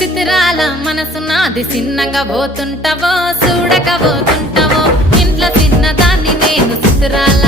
చిత్రాల మనసు నాది చిన్నగా పోతుంటావో చూడక పోతుంటావో ఇంట్లో చిన్నదాన్ని నేను చిత్రాల